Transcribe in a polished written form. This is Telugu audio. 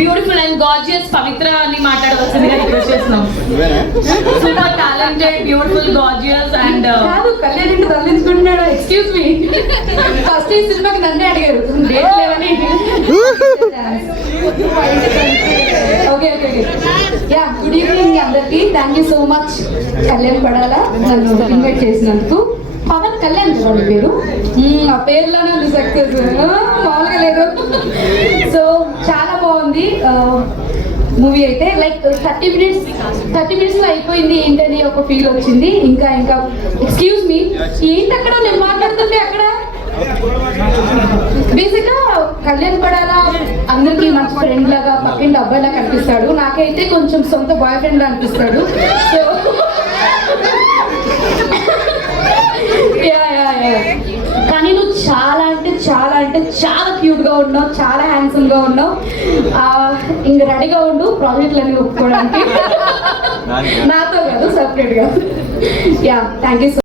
బ్యూటిఫుల్ అండ్ గార్జియస్ పవిత్ర అని మాట్లాడవలసిందిగా రిక్వెస్ట్ చేస్తున్నాం. Super talented, beautiful, gorgeous and కాదు కళ్యాణ్ ఇంటి తరలించుకుంటున్నాడు. ఎక్స్క్యూజ్ మీ, ఫస్ట్ ఈ సినిమాకి నన్నే అడిగారు డేట్ లేవని. Okay okay okay yeah, good evening అందరికి. Thank you so much Kalyan Padala నన్ను ఇన్వైట్ చేసినందుకు. పవన్ కళ్యాణ్ వాళ్ళ పేరు, ఆ పేరులోనే ఉంది సక్సెస్, మామూలుగా లేదు. సో చాలా బాగుంది మూవీ అయితే. లైక్ 30 మినిట్స్లో అయిపోయింది ఏంటని ఒక ఫీల్ వచ్చింది. ఇంకా ఎక్స్క్యూజ్ మీ, ఏంటి అక్కడ నేను మాట్లాడుతుంటే అక్కడ బేసిక్గా కళ్యాణ్ పడాల అందరికి మంచి ఫ్రెండ్ లాగా, పక్కింటి అబ్బాయిలా కనిపిస్తాడు. నాకైతే కొంచెం సొంత బాయ్ ఫ్రెండ్ లా అనిపిస్తాడు. సో కానీ నువ్వు చాలా చాలా క్యూట్ గా ఉన్నావు, చాలా హ్యాండ్సమ్ గా ఉన్నావు. ఇంక రెడీగా ఉండు ప్రాజెక్టులన్నీ ఒప్పుకోవడానికి. నాతో కాదు, సెపరేట్ గా. Yeah, thank you.